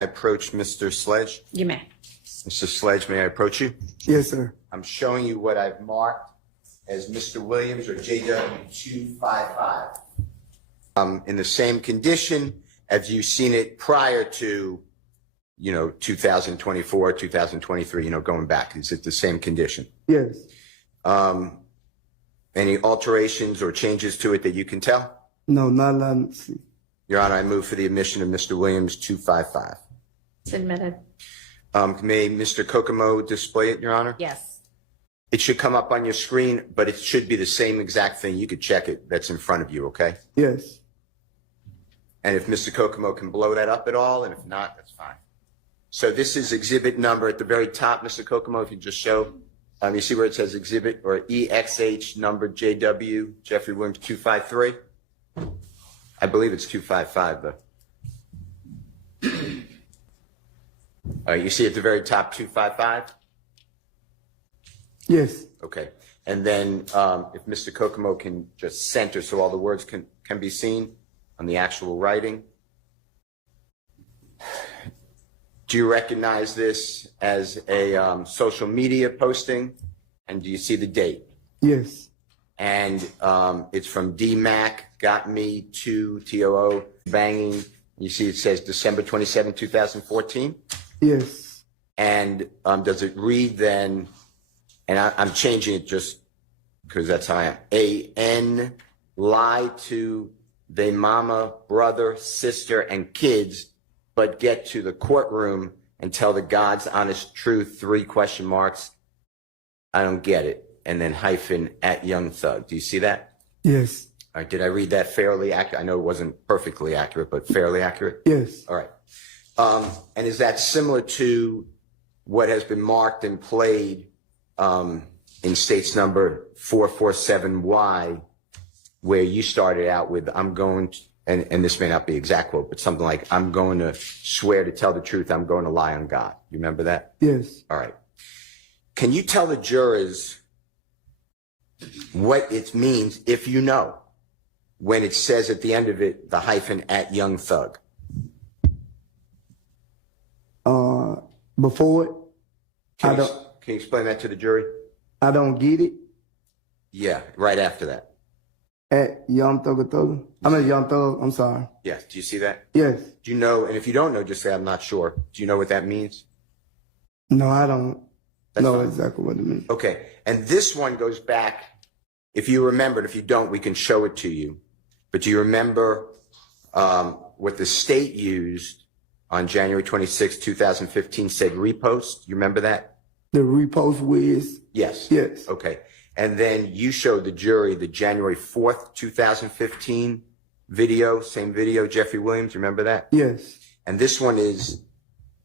Approach Mr. Sledge. You may. Mr. Sledge, may I approach you? Yes, sir. I'm showing you what I've marked as Mr. Williams or JW255. In the same condition as you've seen it prior to, 2024, 2023, going back. Is it the same condition? Yes. Any alterations or changes to it that you can tell? No, not allowed to see. Your Honor, I move for the admission of Mr. Williams 255. It's admitted. May Mr. Kokomo display it, Your Honor? Yes. It should come up on your screen, but it should be the same exact thing. You could check it. That's in front of you, okay? Yes. And if Mr. Kokomo can blow that up at all, and if not, that's fine. So this is exhibit number at the very top, Mr. Kokomo, if you just show. You see where it says exhibit or EXH number JW, Jeffrey Williams 253? I believe it's 255, though. You see at the very top 255? Yes. Okay. And then if Mr. Kokomo can just center so all the words can be seen on the actual writing. Do you recognize this as a social media posting? And do you see the date? Yes. And it's from DMAC, got me to TOO, banging. You see it says December 27, 2014? Yes. And does it read then, and I'm changing it just because that's how I am, A-N, lie to they mama, brother, sister, and kids, but get to the courtroom and tell the God's honest truth, 3 question marks. I don't get it. And then hyphen at Young Thug. Do you see that? Yes. All right. Did I read that fairly accurate? I know it wasn't perfectly accurate, but fairly accurate? Yes. All right. And is that similar to what has been marked and played in states number 447Y, where you started out with, I'm going to, and this may not be exact quote, but something like, I'm going to swear to tell the truth. I'm going to lie on God. You remember that? Yes. All right. Can you tell the jurors what it means, if you know, when it says at the end of it, the hyphen at Young Thug? Before it, Can you explain that to the jury? I don't get it. Yeah, right after that. At Young Thug. I'm at Young Thug. I'm sorry. Yeah, do you see that? Yes. Do you know, and if you don't know, just say, I'm not sure. Do you know what that means? No, I don't know fine. exactly what it means. Okay, and this one goes back, if you remember it, if you don't, we can show it to you. But do you remember what the state used on January 26, 2015, said repost? You remember that? The repost whiz? Yes. Yes. Okay. And then you showed the jury the January 4th, 2015 video, same video, Jeffrey Williams, remember that? Yes. And this one is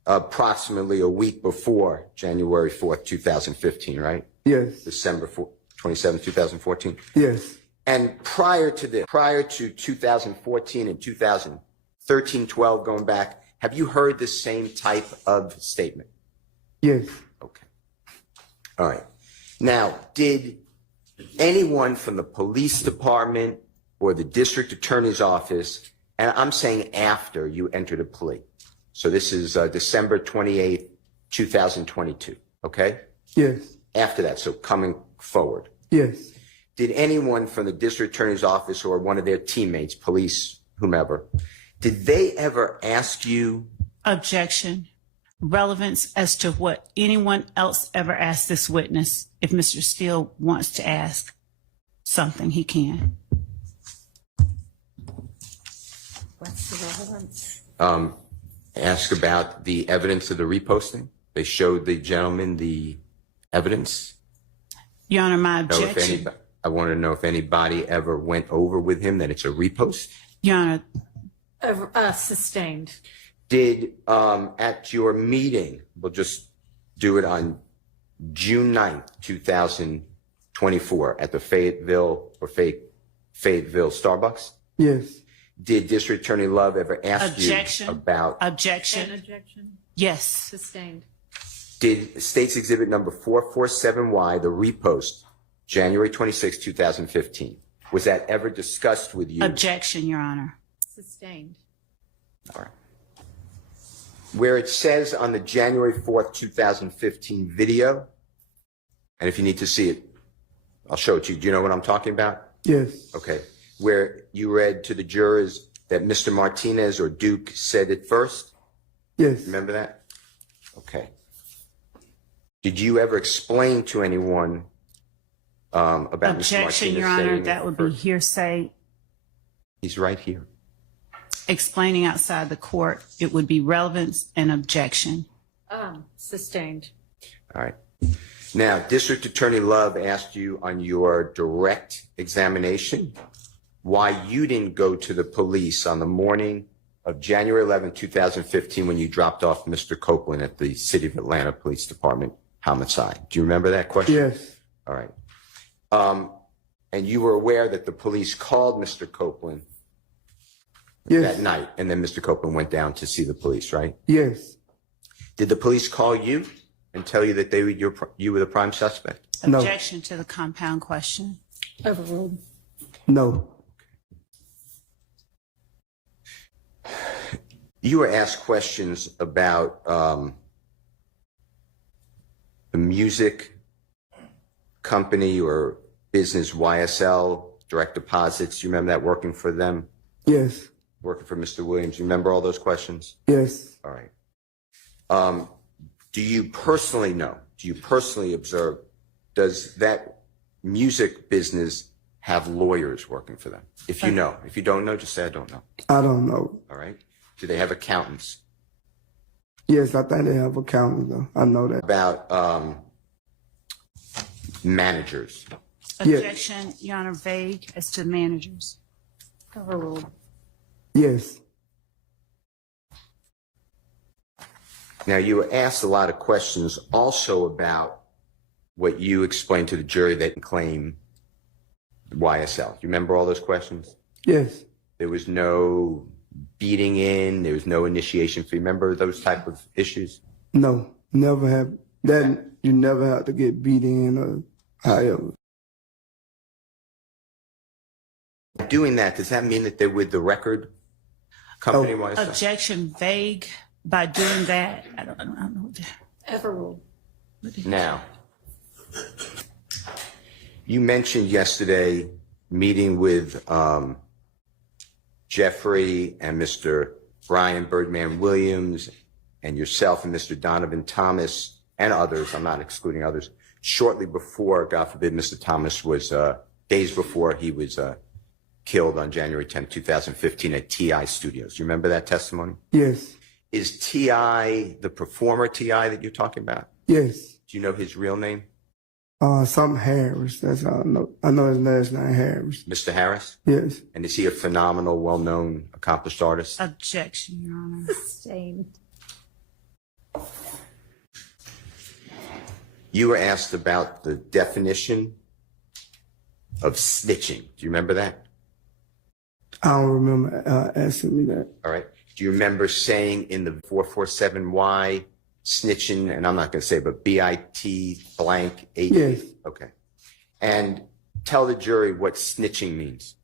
approximately a week before January 4th, 2015, right? Yes. December 27, 2014. Yes. And prior to this, prior to 2014 and 2013, 12, going back, have you heard the same type of statement? Yes. Okay. All right. Now, did anyone from the police department or the district attorney's office, and I'm saying after you entered a plea, so this is December 28th, 2022, okay? Yes. After that, so coming forward. Yes. Did anyone from the district attorney's office or one of their teammates, police, whomever, did they ever ask you? Objection. Relevance as to what anyone else ever asked this witness. If Mr. Steele wants to ask something, he can. What's the relevance? Ask about the evidence of the reposting? They showed the gentleman the evidence? Your Honor, my objection. I want to know if anybody ever went over with him that it's a repost? Your Honor. Sustained. Did, at your meeting, we'll just do it on June 9th, 2024 at the Fayetteville Starbucks? Yes. Did District Attorney Love ever ask Objection. you about? Objection. Objection. Yes. Sustained. Did States Exhibit number 447Y, the repost, January 26, 2015, was that ever discussed with you? Objection, Your Honor. Sustained. All right. where it says on the January 4th, 2015 video, and if you need to see it, I'll show it to you. Do you know what I'm talking about? Yes. Okay. Where you read to the jurors that Mr. Martinez or Duke said it first? Yes. Remember that? Okay. Did you ever explain to anyone about Mr. Objection, Martinez Your Honor. saying That it would be first? hearsay. He's right here. Explaining outside the court, it would be relevance and objection. Sustained. All right. Now, District Attorney Love asked you on your direct examination why you didn't go to the police on the morning of January 11, 2015, when you dropped off Mr. Copeland at the City of Atlanta Police Department homicide. Do you remember that question? Yes. All right. And you were aware that the police called Mr. Copeland Yes. that night, and then Mr. Copeland went down to see the police, right? Yes. Did the police call you and tell you that you were the prime suspect? No. Objection to the compound question. Overruled. No. You were asked questions about the music company or business YSL, direct deposits. You remember that, working for them, Yes. working for Mr. Williams? You remember all those questions? Yes. All right. Do you personally know, do you personally observe, does that music business have lawyers working for them? If you know. If you don't know, just say I don't know. I don't know. All right. Do they have accountants? Yes, I think they have accountants though. I know that. About managers? Yes. Objection, Your Honor, vague as to managers. Overruled. Yes. Now, you were asked a lot of questions also about what you explained to the jury that claim YSL. Do you remember all those questions? Yes. There was no beating in, there was no initiation fee. Remember those type of issues? No. Never have that. You never have to get beat in or however. Doing that, does that mean that they're with the record company YSL? Objection, vague. By doing that, I don't know what to. Overruled. Now, you mentioned yesterday meeting with Jeffrey and Mr. Brian Birdman Williams and yourself and Mr. Donovan Thomas and others, I'm not excluding others, shortly before, God forbid, Mr. Thomas was, days before he was killed on January 10, 2015 at TI Studios. You remember that testimony? Yes. Is TI the performer TI that you're talking about? Yes. Do you know his real name? Something Harris. That's all I know. I know his last name Harris. Mr. Harris? Yes. And is he a phenomenal, well-known, accomplished artist? Objection, Your Honor. Sustained. You were asked about the definition of snitching. Do you remember that? I don't remember asking me that. All right. Do you remember saying in the 447Y snitching, and I'm not going to say, but BIT blank 8? Yes. Okay. And tell the jury what snitching means.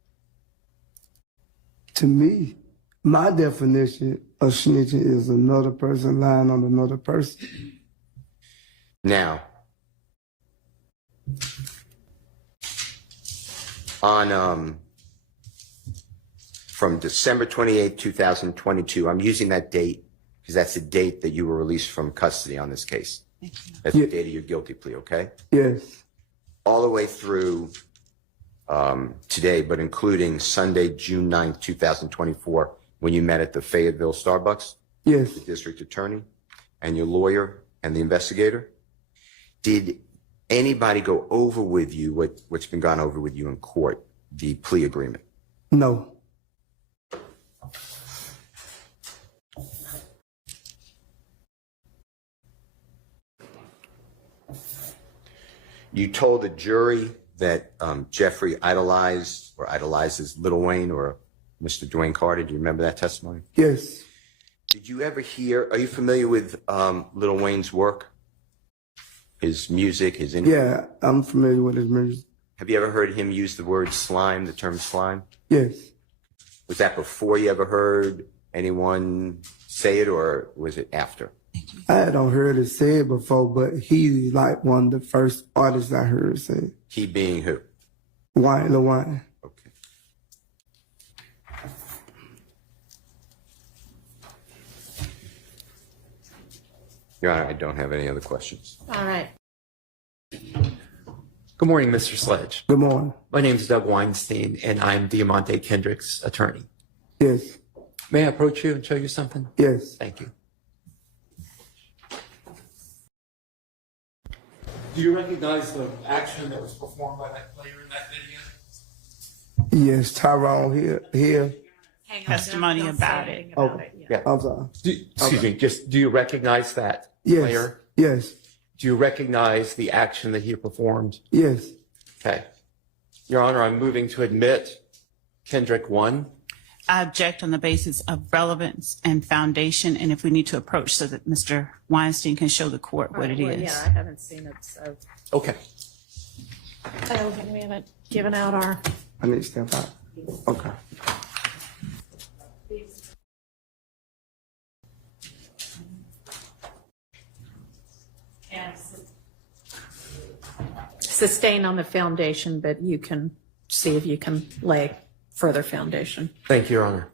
To me, my definition of snitching is another person lying on another person. Now, on from December 28, 2022, I'm using that date because that's the date that you were released from custody on this case. That's the date of your guilty plea, okay? Yes. All the way through today, but including Sunday, June 9th, 2024, when you met at the Fayetteville Starbucks, Yes. the district attorney and your lawyer and the investigator. Did anybody go over with you what's been gone over with you in court, the plea agreement? No. You told the jury that Jeffrey idolizes Lil Wayne or Mr. Dwayne Carter. Do you remember that testimony? Yes. Did you ever hear, are you familiar with Lil Wayne's work? His music, his Yeah, I'm familiar with his music. Have you ever heard him use the word slime, the term slime? Yes. Was that before you ever heard anyone say it, or was it after? I don't heard it said before, but he's like one of the first artists I heard say. He being who? Louboutin. Okay. Your Honor, I don't have any other questions. All right. Good morning, Mr. Sledge. Good morning. My name is Doug Weinstein, and I'm Diamante Kendrick's attorney. Yes. May I approach you and show you something? Yes. Thank you. Do you recognize the action that was performed by that player in that video? Yes. Tyrone here. Hang on. Testimony Don't say about anything it. about it yet. I'm sorry. Excuse me, just do you recognize that Yes. player? Yes. Do you recognize the action that he performed? Yes. Okay. Your Honor, I'm moving to admit Kendrick 1. I object on the basis of relevance and foundation, and if we need to approach so that Mr. Weinstein can show the court what it Well, is. Yeah, I haven't seen it, so Okay. I don't think we haven't given out our. I need to step out. Okay. Sustain on the foundation, but you can see if you can lay further foundation. Thank you, Your Honor.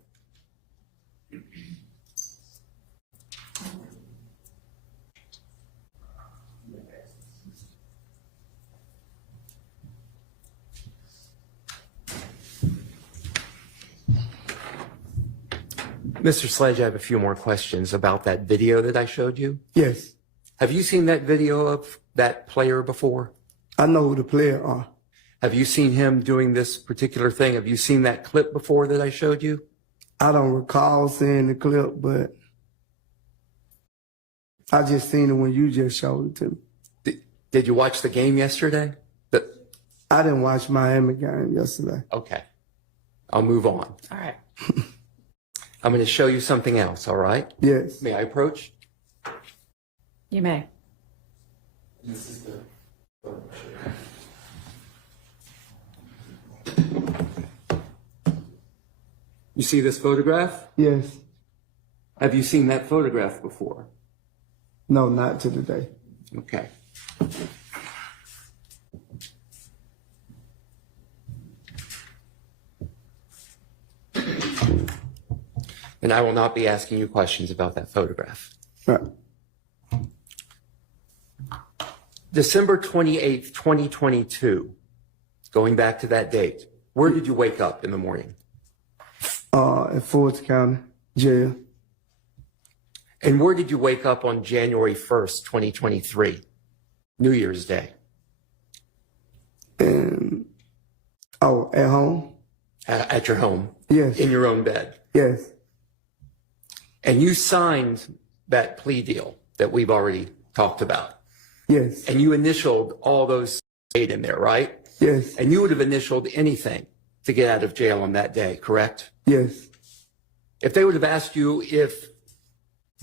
Mr. Sledge, I have a few more questions about that video that I showed you. Yes. Have you seen that video of that player before? I know who the player are. Have you seen him doing this particular thing? Have you seen that clip before that I showed you? I don't recall seeing the clip, but I just seen it when you just showed it to me. Did you watch the game yesterday? I didn't watch Miami game yesterday. Okay. I'll move on. All right. I'm going to show you something else, all right? Yes. May I approach? You may. This is the You see this photograph? Yes. Have you seen that photograph before? No, not to today. Okay. And I will not be asking you questions about that photograph. Right. December 28th, 2022, going back to that date, where did you wake up in the morning? At Fulton County Jail. And where did you wake up on January 1st, 2023, New Year's Day? And at home. At your home? Yes. In your own bed? Yes. And you signed that plea deal that we've already talked about. Yes. And you initialed all those eight in there, right? Yes. And you would have initialed anything to get out of jail on that day, correct? Yes. If they would have asked you if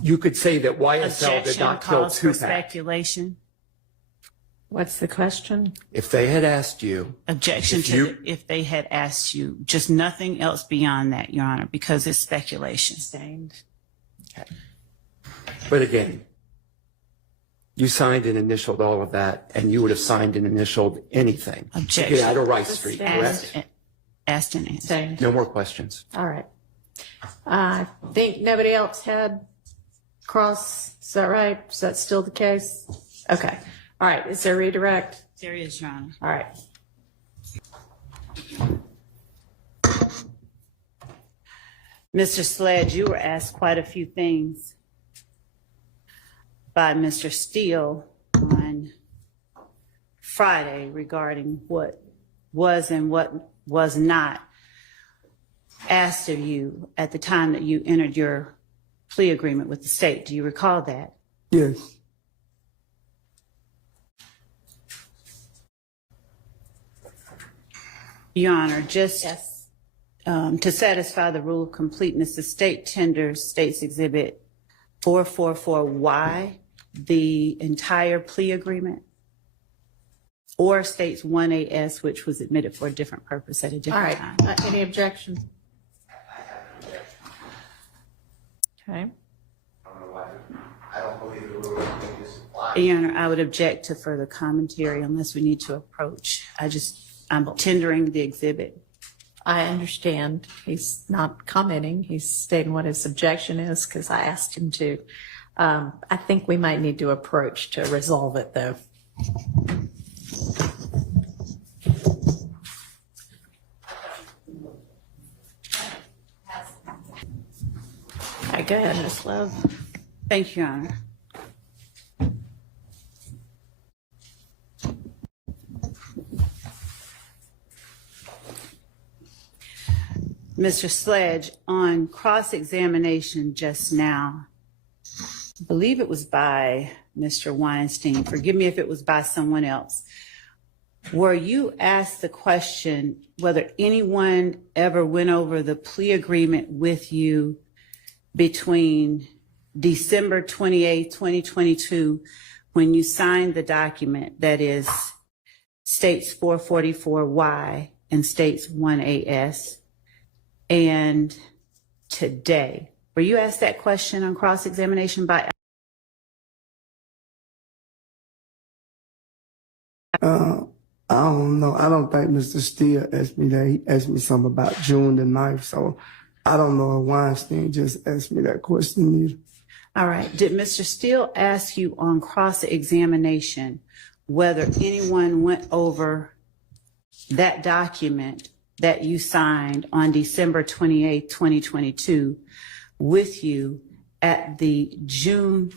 you could say that YSL did Objection not kill calls for Tupac, speculation. What's the question? if they had asked you, Objection If to you- if they had asked you, just nothing else beyond that, Your Honor, because it's speculation. Sustained. but again, you signed and initialed all of that, and you would have signed and initialed anything to Objection. get out of Rice Street, Asked- correct? Asked and answered. Sustained. No more questions. All right. I think nobody else had cross. Is that right? Is that still the case? Okay. All right. Is there redirect? There is, Your Honor. All right. Mr. Sledge, you were asked quite a few things by Mr. Steele on Friday regarding what was and what was not asked of you at the time that you entered your plea agreement with the state. Do you recall that? Yes. Your Honor, just Yes. To satisfy the rule of completeness, the state tenders State's Exhibit 444Y, the entire plea agreement, or State's 1AS, which was admitted for a different purpose at a All different right. time. Any objection? Okay. don't believe the rule changes apply. Your Honor, I would object to further commentary unless we need to approach. I'm tendering the exhibit. I understand. He's not commenting. He's stating what his objection is because I asked him to. I think we might need to approach to resolve it, though. Okay, go ahead, Ms. Love. Thank you, Your Honor. Mr. Sledge, on cross-examination just now, I believe it was by Mr. Weinstein. Forgive me if it was by someone else. Were you asked the question whether anyone ever went over the plea agreement with you between December 28, 2022, when you signed the document that is states 444Y and states 1AS, and today? Were you asked that question on cross-examination by? I don't know. I don't think Mr. Steele asked me that. He asked me something about June the 9th. So I don't know if Weinstein just asked me that question either. All right. Did Mr. Steele ask you on cross-examination whether anyone went over that document that you signed on December 28, 2022 with you at the June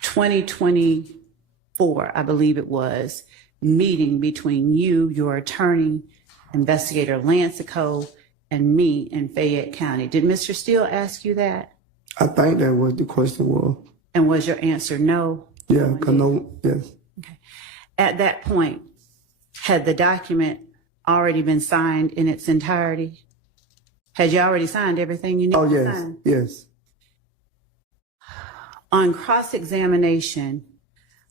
2024, I believe it was, meeting between you, your attorney, Investigator Lancico, and me in Fayette County? Did Mr. Steele ask you that? I think that was the question was. And was your answer no? Yeah, yes. Okay. At that point, had the document already been signed in its entirety? Had you already signed everything you needed to sign? Yes. On cross-examination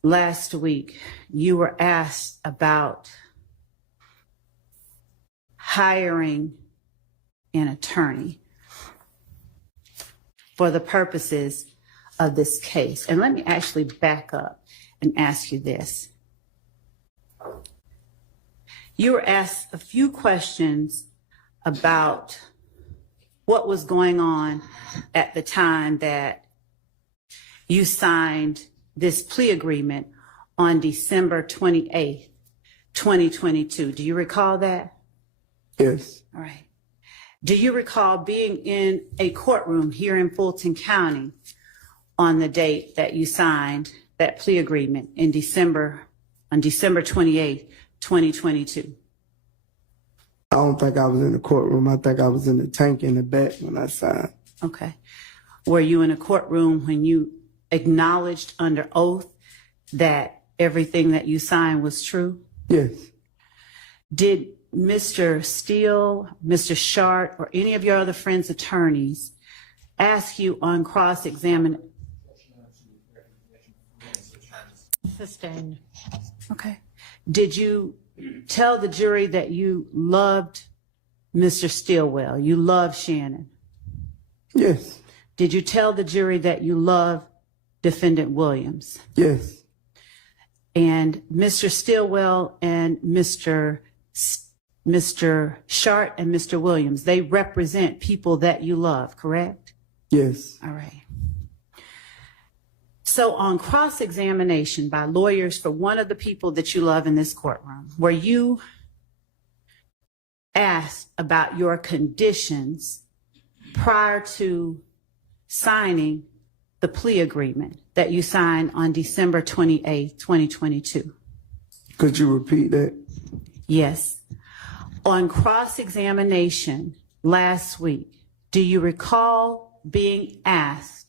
last week, you were asked about hiring an attorney for the purposes of this case. And let me actually back up and ask you this. You were asked a few questions about what was going on at the time that you signed this plea agreement on December 28th, 2022. Do you recall that? Yes. All right. Do you recall being in a courtroom here in Fulton County on the date that you signed that plea agreement on December 28th, 2022? I don't think I was in the courtroom. I think I was in the tank in the back when I signed. Okay. Were you in a courtroom when you acknowledged under oath that everything that you signed was true? Yes. Did Mr. Steele, Mr. Shart, or any of your other friends' attorneys ask you on cross-examination? Sustained. Okay. Did you tell the jury that you loved Mr. Stilwell, you loved Shannon? Yes. Did you tell the jury that you loved Defendant Williams? Yes. And Mr. Stilwell and Mr. Shart and Mr. Williams, they represent people that you love, correct? Yes. All right. So on cross-examination by lawyers for one of the people that you love in this courtroom, were you asked about your conditions prior to signing the plea agreement that you signed on December 28, 2022? Could you repeat that? Yes. On cross-examination last week, do you recall being asked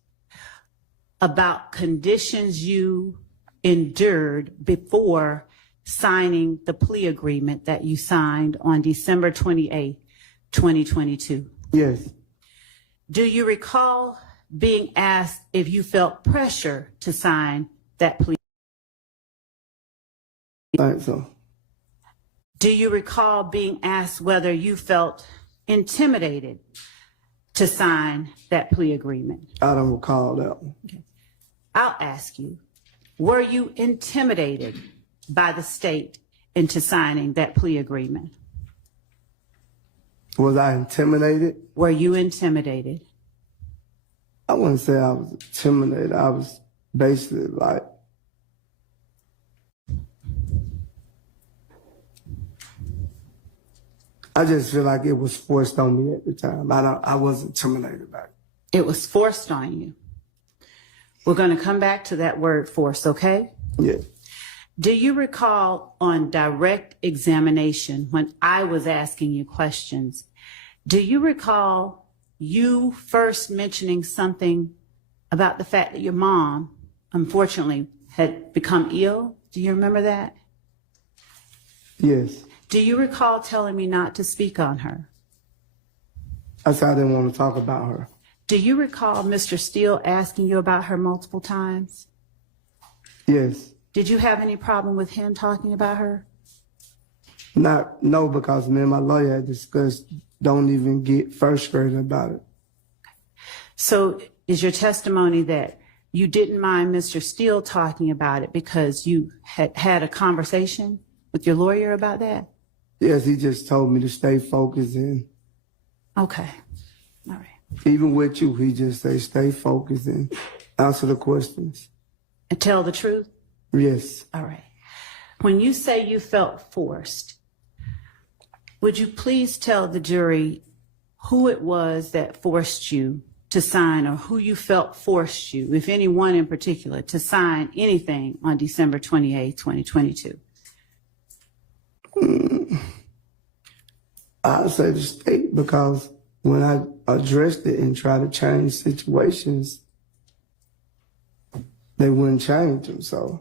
about conditions you endured before signing the plea agreement that you signed on December 28, 2022? Yes. Do you recall being asked if you felt pressure to sign that plea? I think so. Do you recall being asked whether you felt intimidated to sign that plea agreement? I don't recall that one. Okay. I'll ask you, were you intimidated by the state into signing that plea agreement? Was I intimidated? Were you intimidated? I wouldn't say I was intimidated. I was basically like, I just feel like it was forced on me at the time. I wasn't intimidated by it. It was forced on you. We're going to come back to that word force, okay? Yeah. Do you recall on direct examination when I was asking you questions, do you recall you first mentioning something about the fact that your mom, unfortunately, had become ill? Do you remember that? Yes. Do you recall telling me not to speak on her? I said I didn't want to talk about her. Do you recall Mr. Steele asking you about her multiple times? Yes. Did you have any problem with him talking about her? No, because me and my lawyer had discussed, don't even get frustrated about it. So is your testimony that you didn't mind Mr. Steele talking about it because you had had a conversation with your lawyer about that? Yes, he just told me to stay focused and Okay. All right. even with you, he just say stay focused and answer the questions. And tell the truth? Yes. All right. When you say you felt forced, would you please tell the jury who it was that forced you to sign, or who you felt forced you, if anyone in particular, to sign anything on December 28, 2022? I say the state, because when I addressed it and tried to change situations, they wouldn't change them. So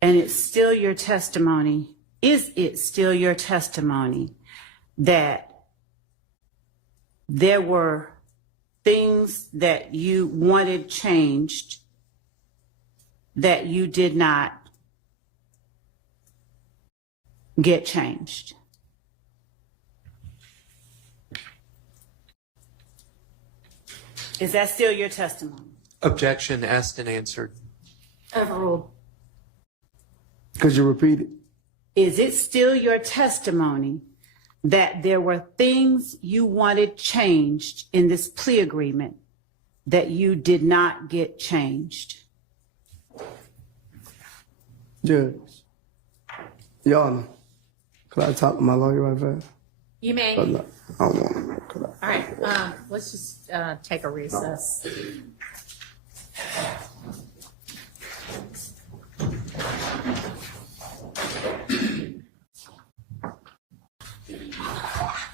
And it's still your testimony, is it still your testimony that there were things that you wanted changed that you did not get changed? Is that still your testimony? Objection asked and answered. Overruled. could you repeat it? Is it still your testimony that there were things you wanted changed in this plea agreement that you did not get changed? Judge, Your Honor, could I talk to my lawyer right fast? You may. But no, I don't want to. Could I? All right, let's just take a recess.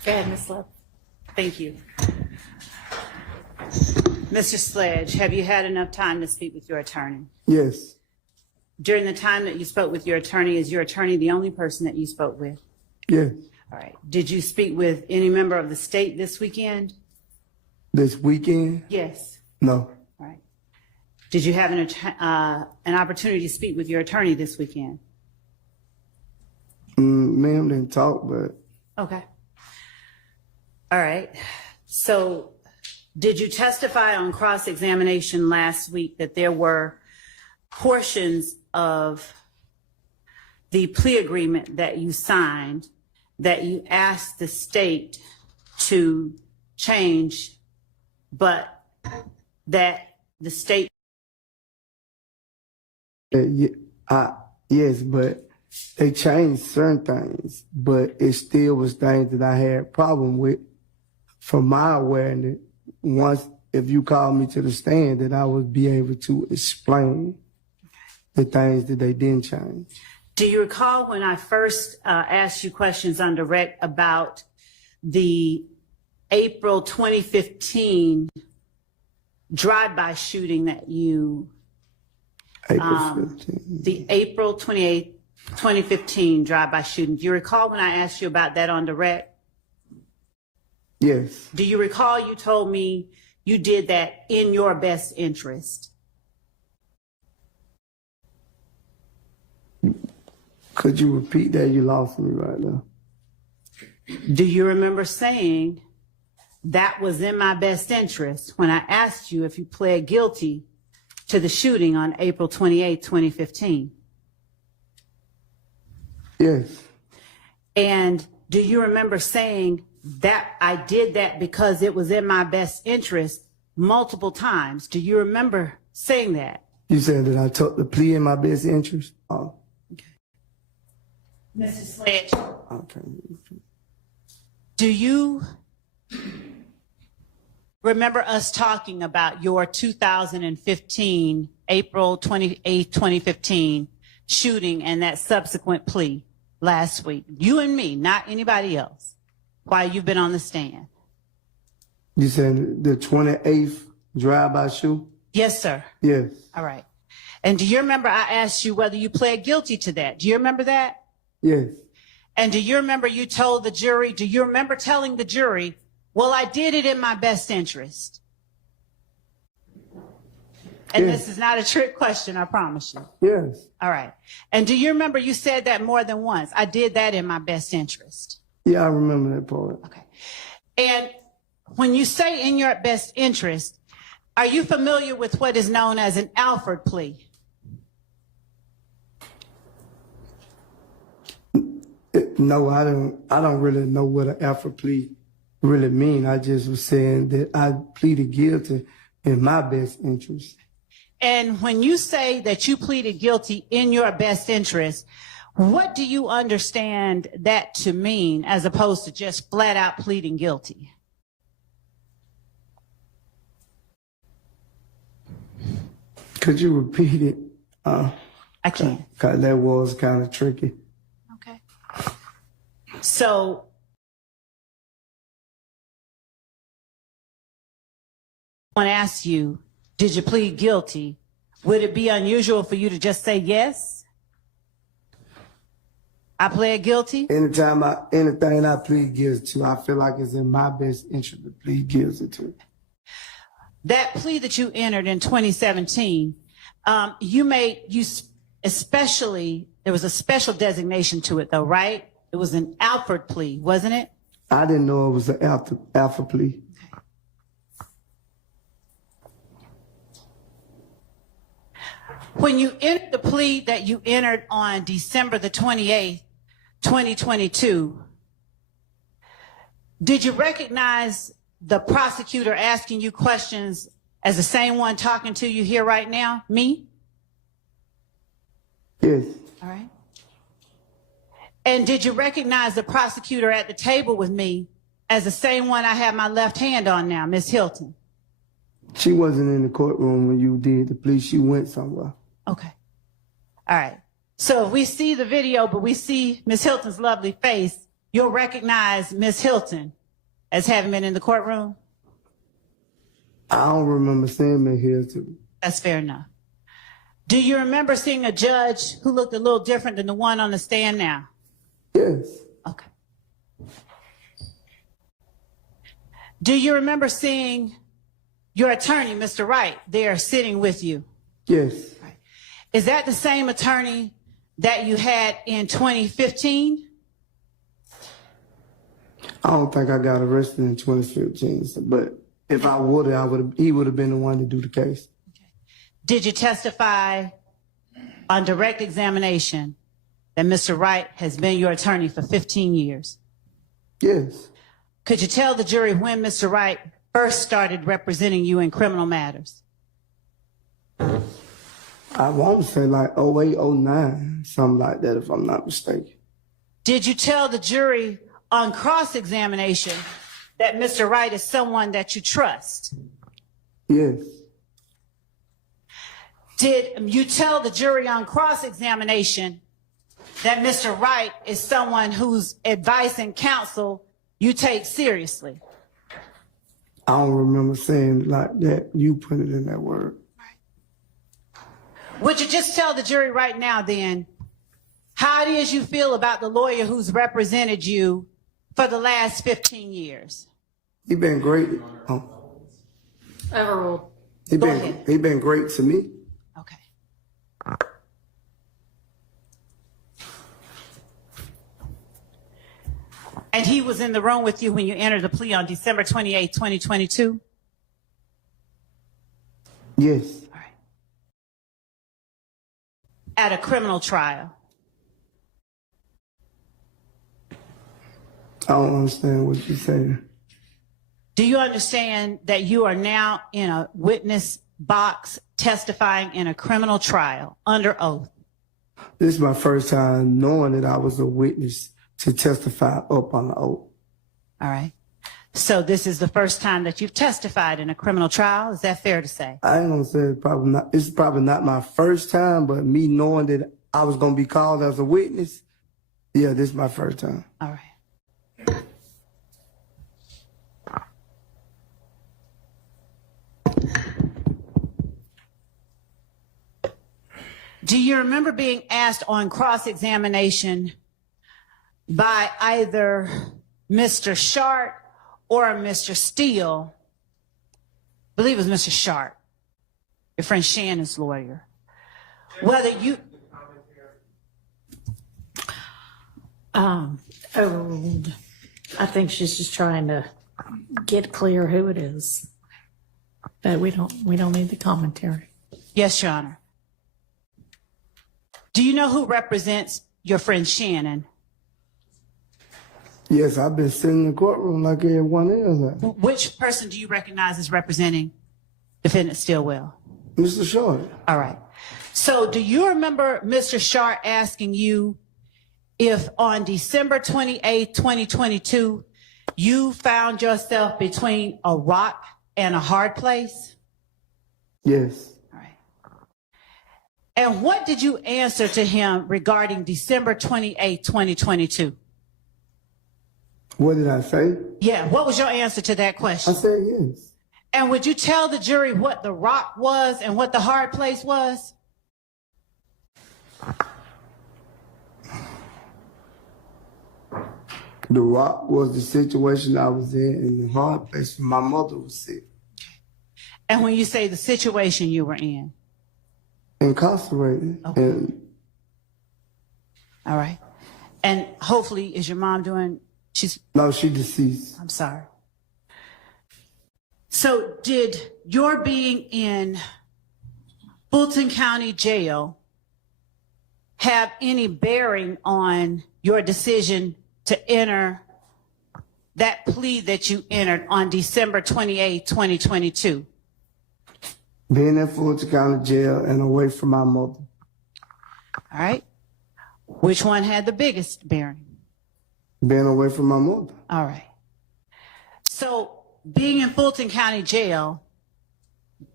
Go ahead, Ms. Love. Thank you. Mr. Sledge, have you had enough time to speak with your attorney? Yes. During the time that you spoke with your attorney, is your attorney the only person that you spoke with? Yes. All right. Did you speak with any member of the state this weekend? This weekend? Yes. No. All right. Did you have an opportunity to speak with your attorney this weekend? Ma'am didn't talk, but Okay. All right. So did you testify on cross-examination last week that there were portions of the plea agreement that you signed that you asked the state to change, but that the state... yes, but they changed certain things, but it still was things that I had problem with. From my awareness, once if you call me to the stand, that I would be able to explain the things that they didn't change. Do you recall when I first asked you questions on direct about the April 2015 drive-by shooting that you, April 15. the April 28, 2015 drive-by shooting? Do you recall when I asked you about that on direct? Yes. Do you recall you told me you did that in your best interest? Could you repeat that? You lost me right now. Do you remember saying that was in my best interest when I asked you if you pled guilty to the shooting on April 28, 2015? Yes. And do you remember saying that I did that because it was in my best interest multiple times? Do you remember saying that? You said that I took the plea in my best interest? Oh, Mr. Sledge, okay. do you remember us talking about your 2015, April 28, 2015 shooting and that subsequent plea last week? You and me, not anybody else, while you've been on the stand. You said the 28th drive-by shoot? Yes, sir. Yes. All right. And do you remember I asked you whether you pled guilty to that? Do you remember that? Yes. And do you remember you told the jury, do you remember telling the jury, well, I did it in my best interest? And Yes. this is not a trick question, I promise you. Yes. All right. And do you remember you said that more than once? I did that in my best interest. Yeah, I remember that part. Okay. And when you say in your best interest, are you familiar with what is known as an Alford plea? No, I don't really know what an alpha plea really mean. I just was saying that I pleaded guilty in my best interest. And when you say that you pleaded guilty in your best interest, what do you understand that to mean as opposed to just flat out pleading guilty? Could you repeat it? I can. Cause that was kind of tricky. Okay. So I want to ask you, did you plead guilty? Would it be unusual for you to just say yes? I pled guilty? Anything I plead guilty to, I feel like it's in my best interest to plead guilty to. That plea that you entered in 2017, there was a special designation to it though, right? It was an Alford plea, wasn't it? I didn't know it was an alpha plea. When you entered the plea that you entered on December the 28th, 2022, did you recognize the prosecutor asking you questions as the same one talking to you here right now, me? Yes. All right. And did you recognize the prosecutor at the table with me as the same one I have my left hand on now, Miss Hilton? She wasn't in the courtroom when you did the plea. She went somewhere. Okay. All right. So if we see the video, but we see Miss Hilton's lovely face, you'll recognize Miss Hilton as having been in the courtroom? I don't remember seeing me here too. That's fair enough. Do you remember seeing a judge who looked a little different than the one on the stand now? Yes. Okay. Do you remember seeing your attorney, Mr. Wright, there sitting with you? Yes. Is that the same attorney that you had in 2015? I don't think I got arrested in 2015, but if I would, he would have been the one to do the case. Did you testify on direct examination that Mr. Wright has been your attorney for 15 years? Yes. Could you tell the jury when Mr. Wright first started representing you in criminal matters? I want to say like 08, 09, something like that, if I'm not mistaken. Did you tell the jury on cross-examination that Mr. Wright is someone that you trust? Yes. Did you tell the jury on cross-examination that Mr. Wright is someone whose advice and counsel you take seriously? I don't remember saying like that. You put it in that word. Would you just tell the jury right now then how it is you feel about the lawyer who's represented you for the last 15 years? He been great. Overruled. He Go ahead. been great to me. Okay. And he was in the room with you when you entered the plea on December 28, 2022? Yes. All right. at a criminal trial? I don't understand what you're saying. Do you understand that you are now in a witness box testifying in a criminal trial under oath? This is my first time knowing that I was a witness to testify up on the oath. All right. So this is the first time that you've testified in a criminal trial. Is that fair to say? I ain't gonna say it's probably not my first time, but me knowing that I was gonna be called as a witness, yeah, this is my first time. All right. Do you remember being asked on cross-examination by either Mr. Sharp or Mr. Steele? I believe it was Mr. Sharp, your friend Shannon's lawyer, whether you... I think she's just trying to get clear who it is. But we don't need the commentary. Yes, Your Honor. Do you know who represents your friend Shannon? Yes, I've been sitting in the courtroom like everyone else. Which person do you recognize as representing defendant Stillwell? Mr. Short. All right. So do you remember Mr. Sharp asking you if on December 28, 2022, you found yourself between a rock and a hard place? Yes. All right. And what did you answer to him regarding December 28, 2022? What did I say? Yeah, what was your answer to that I question? said yes. And would you tell the jury what the rock was and what the hard place was? The rock was the situation I was in, and the hard place where my mother was sick. And when you say the situation you were in? Incarcerated. Okay. And All right. And hopefully, is your mom doing, no, she deceased. I'm sorry. So did your being in Fulton County Jail have any bearing on your decision to enter that plea that you entered on December 28, 2022? Being in Fulton County Jail and away from my mother. All right. Which one had the biggest bearing? Being away from my mother. All right. So being in Fulton County Jail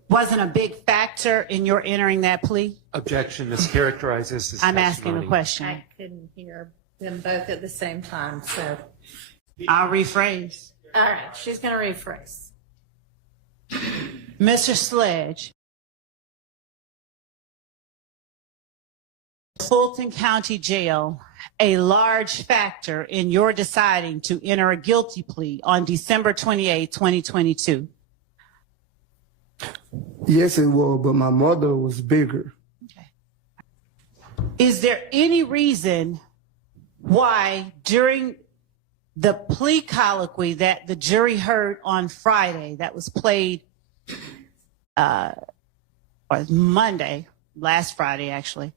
wasn't a big factor in your entering that plea? Objection. This characterizes as I'm asking a testimony. question. I couldn't hear them both at the same time, so. I'll rephrase. All right, she's going to rephrase. Mr. Sledge, Fulton County Jail a large factor in your deciding to enter a guilty plea on December 28, 2022? Yes, it was, but my mother was bigger. Okay. Is there any reason why during the plea colloquy that the jury heard on Friday, that was played, or Monday, last Friday actually,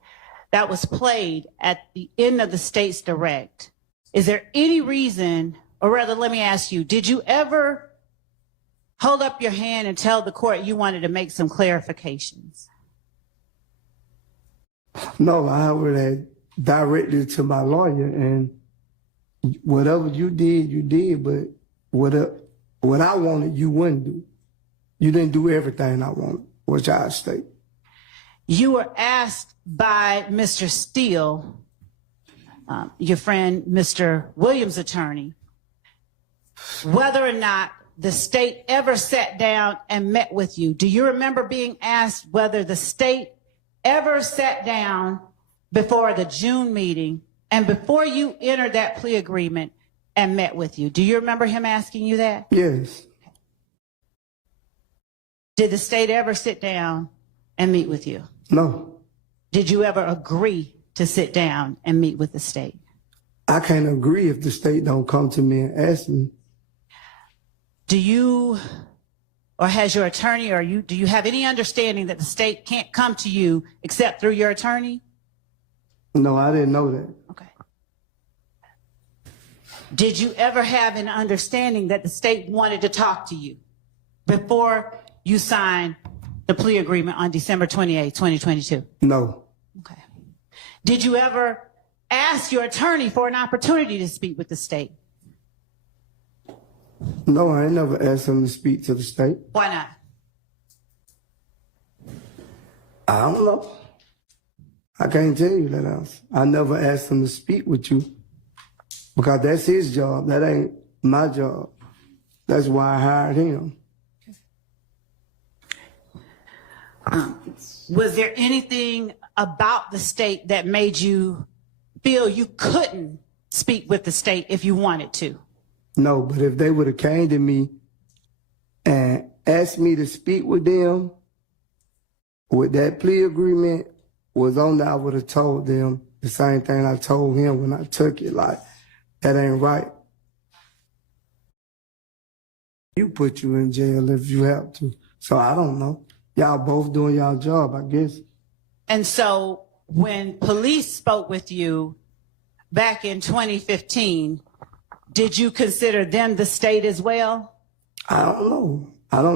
that was played at the end of the state's direct, is there any reason, or rather let me ask you, did you ever hold up your hand and tell the court you wanted to make some clarifications? No, I would have directed it to my lawyer, and whatever you did, but what I wanted, you wouldn't do. You didn't do everything I wanted, which I state. You were asked by Mr. Steele, your friend, Mr. Williams' attorney, whether or not the state ever sat down and met with you. Do you remember being asked whether the state ever sat down before the June meeting and before you entered that plea agreement and met with you? Do you remember him asking you that? Yes. Did the state ever sit down and meet with you? No. Did you ever agree to sit down and meet with the state? I can't agree if the state don't come to me and ask me. Do you, or has your attorney, or do you have any understanding that the state can't come to you except through your attorney? No, I didn't know that. Okay. Did you ever have an understanding that the state wanted to talk to you before you signed the plea agreement on December 28, 2022? No. Okay. Did you ever ask your attorney for an opportunity to speak with the state? No, I ain't never asked him to speak to the state. Why not? I don't know. I can't tell you that else. I never asked him to speak with you because that's his job. That ain't my job. That's why I hired him. Was there anything about the state that made you feel you couldn't speak with the state if you wanted to? No, but if they would have came to me and asked me to speak with them, with that plea agreement was on there, I would have told them the same thing I told him when I took it, like, that ain't right. You put you in jail if you have to. So I don't know. Y'all both doing y'all job, I guess. And so when police spoke with you back in 2015, did you consider them the state as well? I don't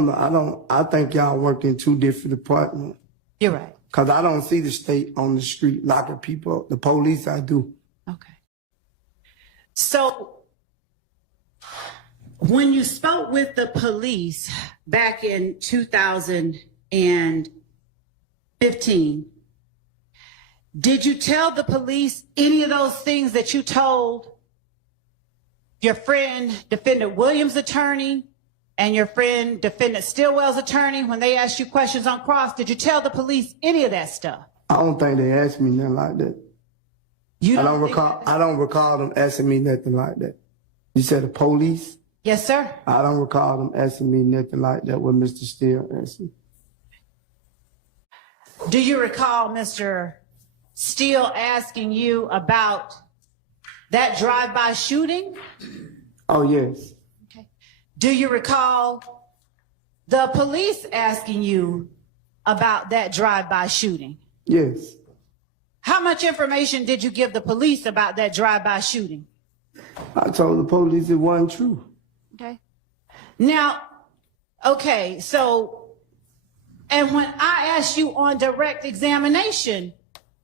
know. I think y'all work in two different departments. You're right. Because I don't see the state on the street locking people up. The police, I do. Okay. So when you spoke with the police back in 2015, did you tell the police any of those things that you told your friend, Defendant Williams' attorney, and your friend, Defendant Stillwell's attorney, when they asked you questions on cross? Did you tell the police any of that stuff? I don't think they asked me nothing like that. I don't recall them asking me nothing like that. You said the police? Yes, sir. I don't recall them asking me nothing like that what Mr. Steele asked me. Do you recall Mr. Steele asking you about that drive-by shooting? Oh, yes. Okay. Do you recall the police asking you about that drive-by shooting? Yes. How much information did you give the police about that drive-by shooting? I told the police it wasn't true. Okay. Now, okay, so, and when I asked you on direct examination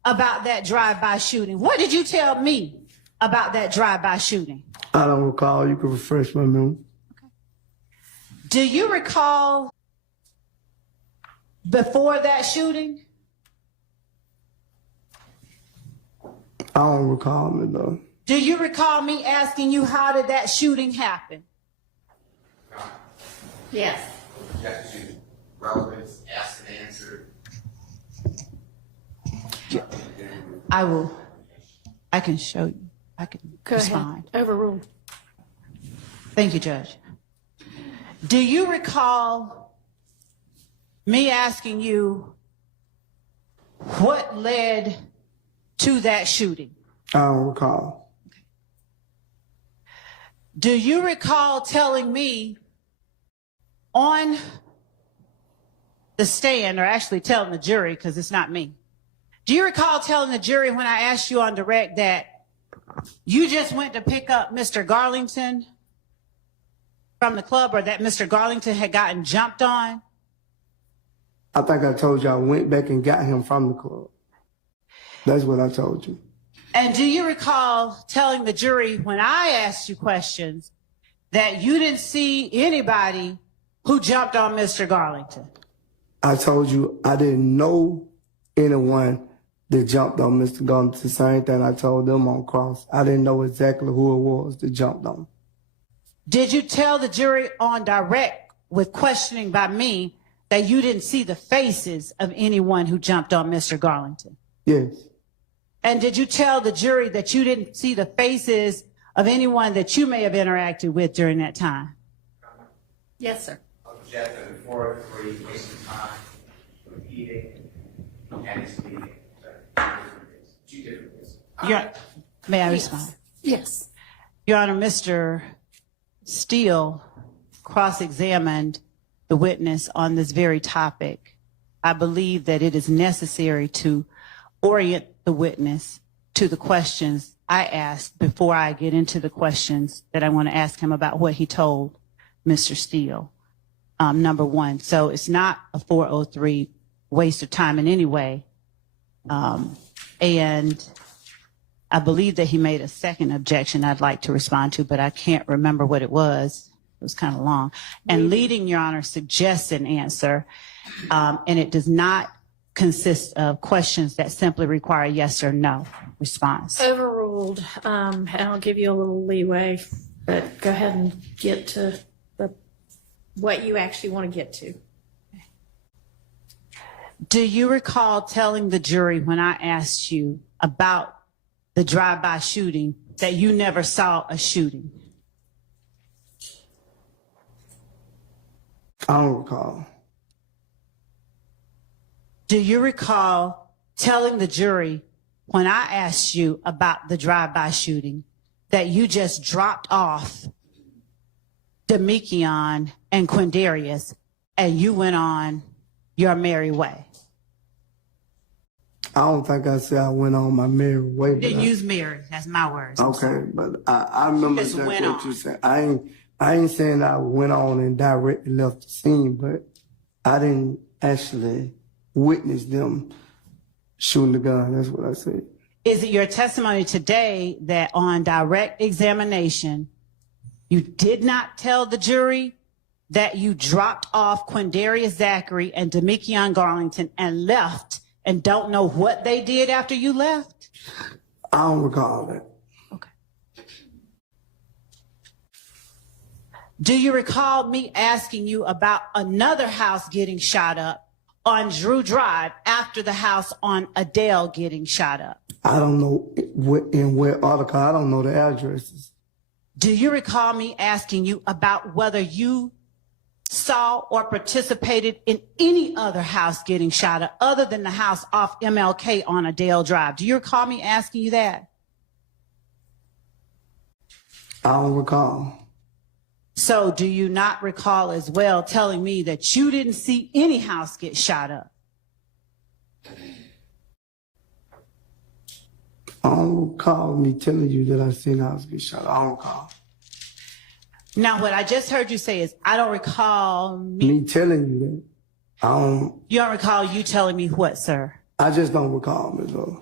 about that drive-by shooting, what did you tell me about that drive-by shooting? I don't recall. You can refresh my memory. Okay. Do you recall before that shooting? I don't recall it, though. Do you recall me asking you how did that shooting happen? Yes. Object to relevance, asked and answered. I can show you. I can Go respond. ahead. Overruled. Thank you, Judge. Do you recall me asking you what led to that shooting? I don't recall. Do you recall telling me on the stand, or actually telling the jury, because it's not me, do you recall telling the jury when I asked you on direct that you just went to pick up Mr. Garlington from the club, or that Mr. Garlington had gotten jumped on? I think I told you I went back and got him from the club. That's what I told you. And do you recall telling the jury when I asked you questions that you didn't see anybody who jumped on Mr. Garlington? I told you I didn't know anyone that jumped on Mr. Garlington. The same thing I told them on cross. I didn't know exactly who it was that jumped on him. Did you tell the jury on direct with questioning by me that you didn't see the faces of anyone who jumped on Mr. Garlington? Yes. And did you tell the jury that you didn't see the faces of anyone that you may have interacted with during that time? Yes, sir. Object to 403, waste of time, repeating, and speaking. Two different ways. May I Yes. respond? Yes. Your Honor, Mr. Steele cross-examined the witness on this very topic. I believe that it is necessary to orient the witness to the questions I asked before I get into the questions that I want to ask him about what he told Mr. Steele. Number one. So it's not a 403 waste of time in any way. And I believe that he made a second objection I'd like to respond to, but I can't remember what it was. It was kind of long. And leading, Your Honor, suggests an answer, and it does not consist of questions that simply require a yes or no response. Overruled. And I'll give you a little leeway, but go ahead and get to what you actually want to get to. Do you recall telling the jury when I asked you about the drive-by shooting that you never saw a shooting? I don't recall. Do you recall telling the jury when I asked you about the drive-by shooting that you just dropped off Demekion and Quindarius and you went on your merry way? I don't think I said I went on my merry way. You didn't use merry. That's my words. Okay, but I remember just that's went what on. you said. I ain't saying I went on and directly left the scene, but I didn't actually witness them shooting the gun. That's what I said. Is it your testimony today that on direct examination, you did not tell the jury that you dropped off Quindarius Zachary and Demekion Garlington and left and don't know what they did after you left? I don't recall that. Okay. Do you recall me asking you about another house getting shot up on Drew Drive after the house on Adele getting shot up? I don't know in what article. I don't know the addresses. Do you recall me asking you about whether you saw or participated in any other house getting shot up other than the house off MLK on Adele Drive? Do you recall me asking you that? I don't recall. So do you not recall as well telling me that you didn't see any house get shot up? I don't recall me telling you that I seen a house get shot up. I don't recall. Now, what I just heard you say is, I don't recall Me telling you that. You don't recall you telling me what, sir? I just don't recall, Ms. Lowe.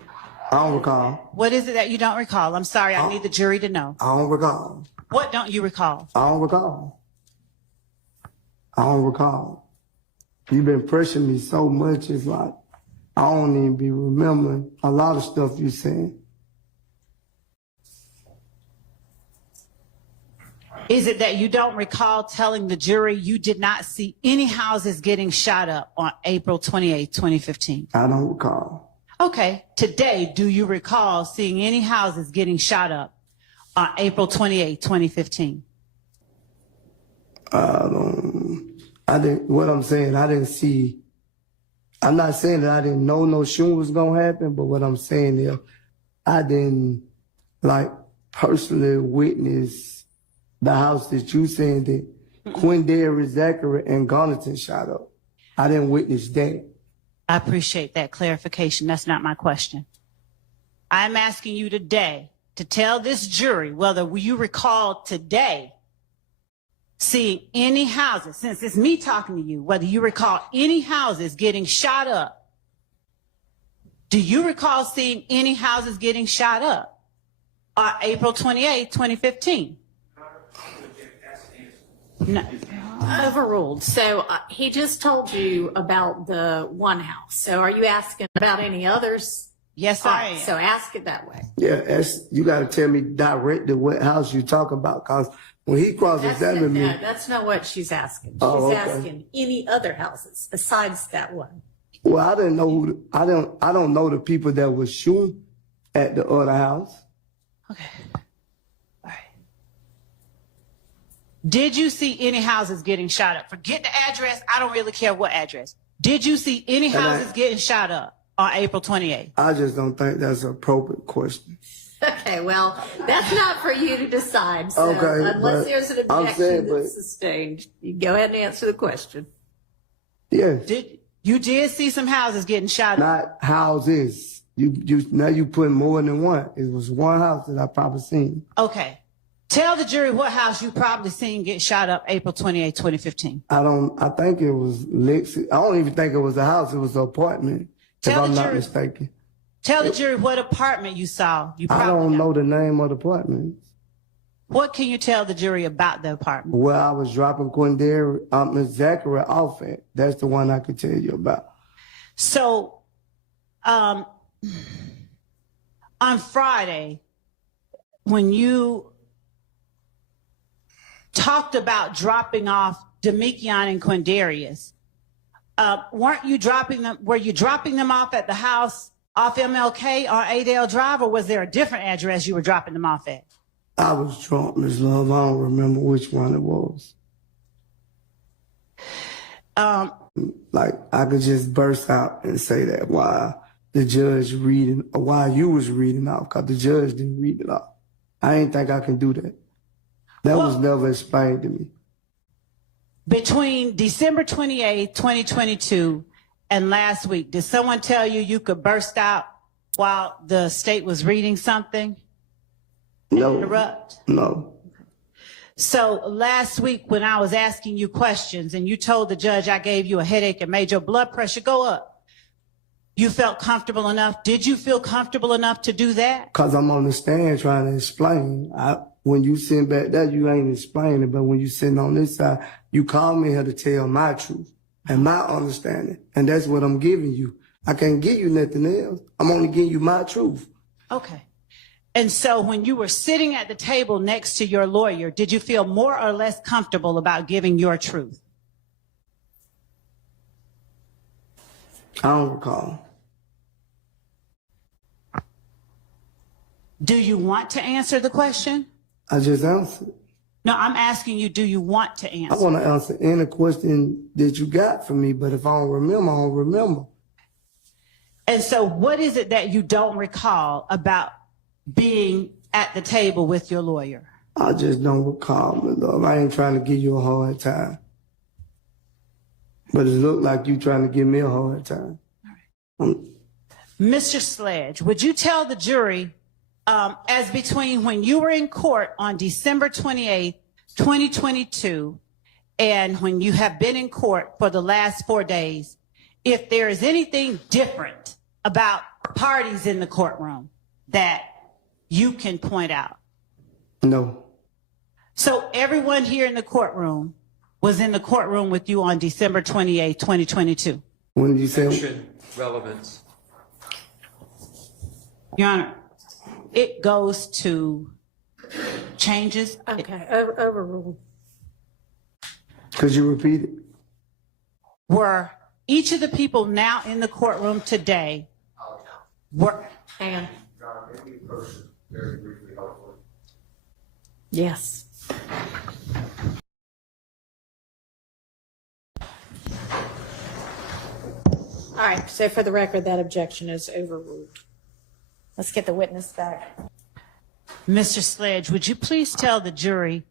I don't recall. What is it that you don't recall? I'm sorry, I need the jury to know. I don't recall. What don't you recall? I don't recall. I don't recall. You've been pressuring me so much, it's like, I don't even be remembering a lot of stuff you saying. Is it that you don't recall telling the jury you did not see any houses getting shot up on April 28, 2015? I don't recall. Okay. Today, do you recall seeing any houses getting shot up on April 28, 2015? What I'm saying, I didn't see, I'm not saying that I didn't know no shooting was going to happen, but what I'm saying is I didn't, like, personally witness the house that you saying that Quindarius Zachary and Garlington shot up. I didn't witness that. I appreciate that clarification. That's not my question. I'm asking you today to tell this jury whether you recall today seeing any houses, since it's me talking to you, whether you recall any houses getting shot up. Do you recall seeing any houses getting shot up on April 28, 2015? No. Overruled. So he just told you about the one house. So are you asking about any others? Yes, All I right, am. so ask it that way. Yeah, you got to tell me directly what house you talking about, because when he cross-examined me, That's not what she's asking. She's Oh, okay. asking any other houses besides that one. well, I didn't know I don't know the people that was shooting at the other house. Okay. All right. Did you see any houses getting shot up? Forget the address. I don't really care what address. Did you see any houses getting shot up on April 28th? I just don't think that's an appropriate question. Okay, well, that's not for you to decide. So Okay, unless but there's an I'm objection saying, that's but- sustained, you go ahead and answer the question. Yes, You did see some houses getting shot up? not houses. Now you put more than one. It was one house that I probably seen. Okay. Tell the jury what house you probably seen get shot up April 28, 2015. I think it was Lexi. I don't even think it was a house. It was an apartment, if Tell I'm the not jury. mistaken. Tell the jury what apartment you saw. You I probably don't know the name of the apartment. What can you tell the jury about the apartment? Where I was dropping Quindary, Miss Zachary off at. That's the one I could tell you about. So, on Friday, when you talked about dropping off Demekion and Quindarius, weren't you dropping them? Were you dropping them off at the house off MLK on Adele Drive, or was there a different address you were dropping them off at? I was drunk, Miss Love. I don't remember which one it was. Like, I could just burst out and say that while the judge reading, or while you was reading off, because the judge didn't read it off. I ain't think I can do that. That was never explained to me. Between December 28, 2022 and last week, did someone tell you you could burst out while the state was reading something? No. Interrupt? No. So last week when I was asking you questions and you told the judge I gave you a headache and made your blood pressure go up, you felt comfortable enough? Did you feel comfortable enough to do that? Because I'm on the stand trying to explain. When you sit back there, you ain't explaining. But when you sitting on this side, you call me here to tell my truth and my understanding. And that's what I'm giving you. I can't give you nothing else. I'm only giving you my truth. Okay. And so when you were sitting at the table next to your lawyer, did you feel more or less comfortable about giving your truth? I don't recall. Do you want to answer the question? I just answered. No, I'm asking you, do you want to I answer? want to answer any question that you got for me, but if I don't remember, I don't remember. And so what is it that you don't recall about being at the table with your lawyer? I just don't recall, my love. I ain't trying to give you a hard time. But it looked like you trying to give me a hard time. Mr. Sledge, would you tell the jury, as between when you were in court on December 28, 2022, and when you have been in court for the last 4 days, if there is anything different about parties in the courtroom that you can point out? No. So everyone here in the courtroom was in the courtroom with you on December 28, 2022. When did you say? Mention relevance. Your Honor, it goes to changes. Okay, overruled. Could you repeat it? Were each of the people now in the courtroom today were, And John, maybe approach it very briefly, hopefully. yes. All right, so for the record, that objection is overruled. Let's get the witness back. Mr. Sledge, would you please tell the jury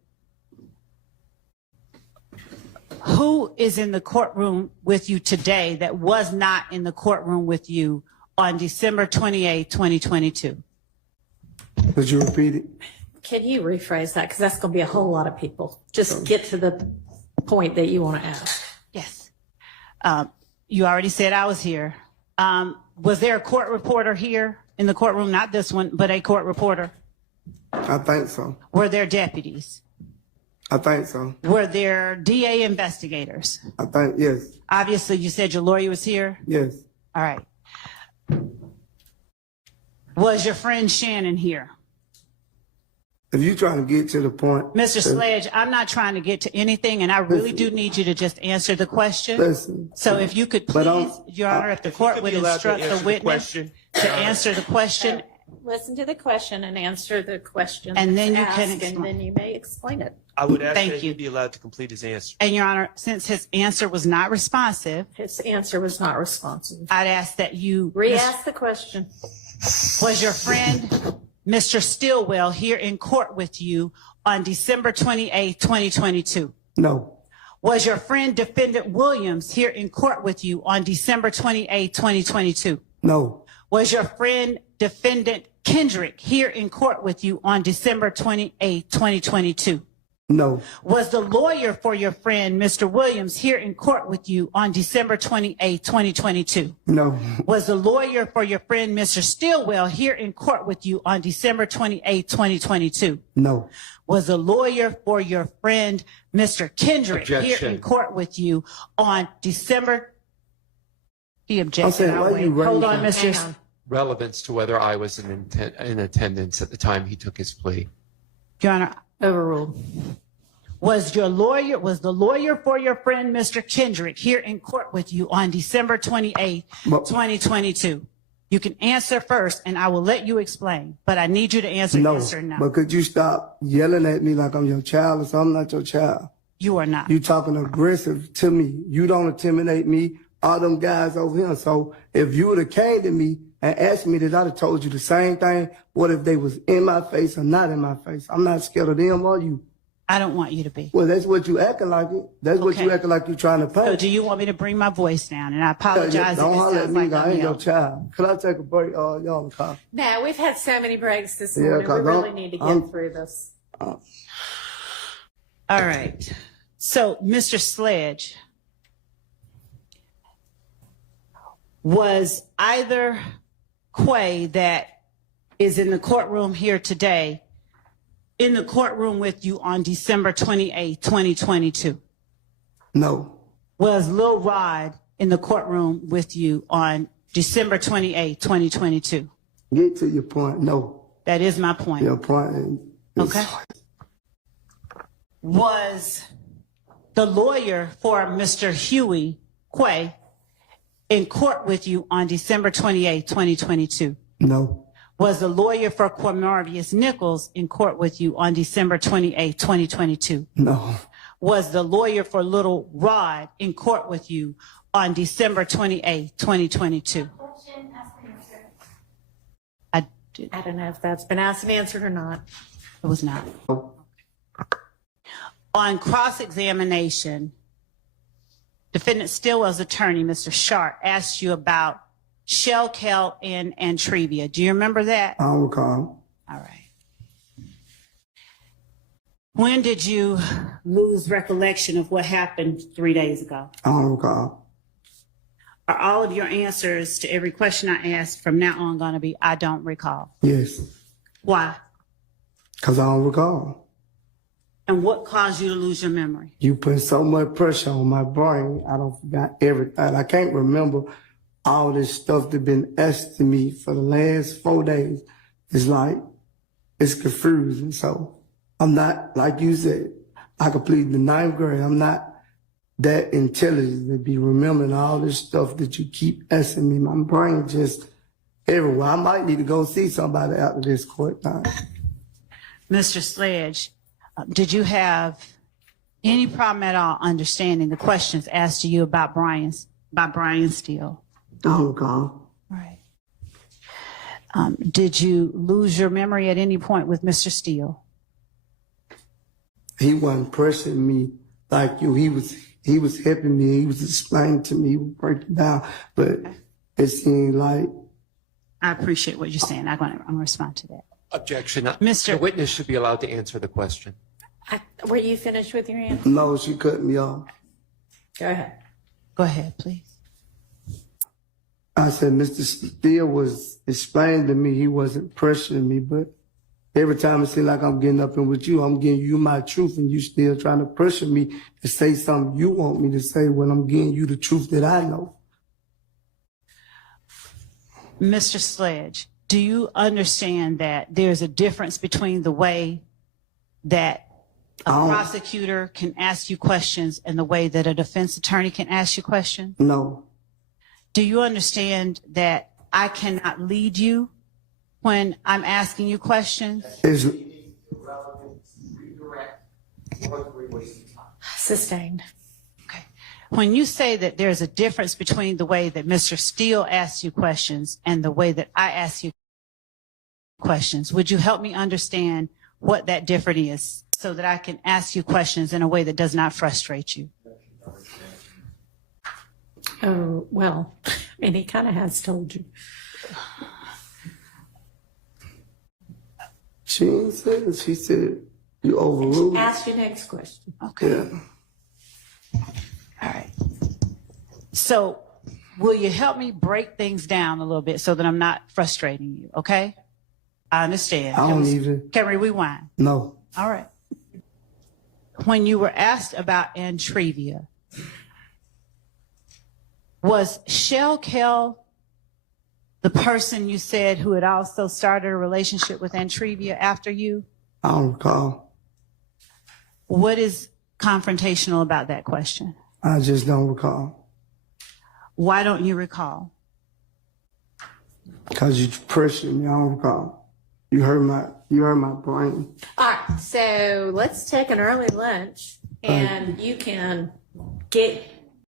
who is in the courtroom with you today that was not in the courtroom with you on December 28, 2022? Could you repeat it? Can you rephrase that? Because that's going to be a whole lot of people. Just get to the point that you want to ask. Yes. You already said I was here. Was there a court reporter here in the courtroom? Not this one, but a court reporter. I think so. Were there deputies? I think so. Were there DA investigators? I think, yes. Obviously, you said your lawyer was here. Yes. All right. Was your friend Shannon here? If you're trying to get to the point. Mr. Sledge, I'm not trying to get to anything, and I really do need you to just answer the question. Listen. So if you could But please, Your Honor, if the court would instruct the witness to answer the question, Listen to the question and answer the question. And then that's you can asked, explain. And then you may explain it. I would ask Thank that you. he be allowed to complete his answer. and Your Honor, since his answer was not responsive, His answer was not responsive. I'd ask that you Re-ask the question. Was your friend, Mr. Stillwell, here in court with you on December 28, 2022? No. Was your friend, Defendant Williams, here in court with you on December 28, 2022? No. Was your friend defendant Kendrick here in court with you on December 28, 2022? No, Was the lawyer for your friend, Mr. Williams, here in court with you on December 28, 2022? no, Was the lawyer for your friend, Mr. Stillwell, here in court with you on December 28, 2022? no, Was the lawyer for your friend, Mr. Kendrick, here Objection. in court with you on December? He I'm objected. saying, I'll why you wait. Hold raising- on, Mr. Hang on. Relevance to whether I was in attendance at the time he took his plea. Your Honor, Overruled. was the lawyer for your friend, Mr. Kendrick, here in court with you on December 28, But- 2022? You can answer first, and I will let you explain, but I need you to answer no. yes or no. But could you stop yelling at me like I'm your child or something? I'm not your child. You are not. You talking aggressive to me. You don't intimidate me. All them guys over here. So if you would have came to me and asked me that, I'd have told you the same thing. What if they was in my face or not in my face? I'm not scared of them or you. I don't want you to be. Well, that's what you acting like it. That's what you Okay. acting like you trying to So pay. do you want me to bring my voice down? And I apologize Don't if it holler at sounds me. like I I'm ain't your yelling. child. Could I take a break? Y'all call. No, we've had so many breaks this Yeah, morning. We 'cause really I'm- need to get I'm- through this. All right. So, Mr. Sledge, was either Quay that is in the courtroom here today in the courtroom with you on December 28, 2022? No, Was Lil Rod in the courtroom with you on December 28, 2022? get to your point. No, That is my point. your point is Okay. Was the lawyer for Mr. Huey Quay in court with you on December 28, 2022? no, Was the lawyer for Cormarius Nichols in court with you on December 28, 2022? no, Was the lawyer for Little Rod in court with you on December 28, 2022? I did. I don't know if that's been asked and answered or not. It was not. On cross-examination, defendant Stillwell's attorney, Mr. Sharp, asked you about Shell, Kel, and Trivia. Do you remember that? I don't recall. All right. When did you lose recollection of what happened 3 days ago? I don't recall. Are all of your answers to every question I ask from now on going to be, I don't recall? Yes, Why? because I don't recall. And what caused you to lose your memory? You put so much pressure on my brain, I don't forgot everything. I can't remember all this stuff that been asked to me for the last 4 days. It's like, it's confusing. So I'm not, like you said, I completed the 9th grade. I'm not that intelligent to be remembering all this stuff that you keep asking me. My brain just everywhere. I might need to go see somebody after this court time. Mr. Sledge, did you have any problem at all understanding the questions asked to you about Brian Steele? I don't recall. Right. Did you lose your memory at any point with Mr. Steele? He wasn't pressuring me like you. He was helping me. He was explaining to me, he was breaking down. But it seemed like I appreciate what you're saying. I'm going to respond to that. Objection. Mr. The witness should be allowed to answer the question. Were you finished with your answer? no, she cut me off. Go ahead. Go ahead, please. I said, Mr. Steele was explaining to me he wasn't pressuring me, but every time it seems like I'm getting up in with you, I'm giving you my truth, and you still trying to pressure me to say something you want me to say when I'm giving you the truth that I know. Mr. Sledge, do you understand that there's a difference between the way that a prosecutor can ask you questions and the way that a defense attorney can ask you questions? No, Do you understand that I cannot lead you when I'm asking you questions? it's, Sustained. Okay. When you say that there's a difference between the way that Mr. Steele asks you questions and the way that I ask you questions, would you help me understand what that difference is so that I can ask you questions in a way that does not frustrate you? Oh, well, I mean, he kind of has told you. She ain't said it. She said you overruled. Ask your next question. Okay. Yeah. All right. So will you help me break things down a little bit so that I'm not frustrating you? Okay. I understand. I don't even. Can we rewind? No. All right. When you were asked about Antrevia, was Shell Kell the person you said who had also started a relationship with Antrevia after you? I don't recall. What is confrontational about that question? I just don't recall. Why don't you recall? Because you pressured me. I don't recall. You hurt my brain. All right, so let's take an early lunch, and you can get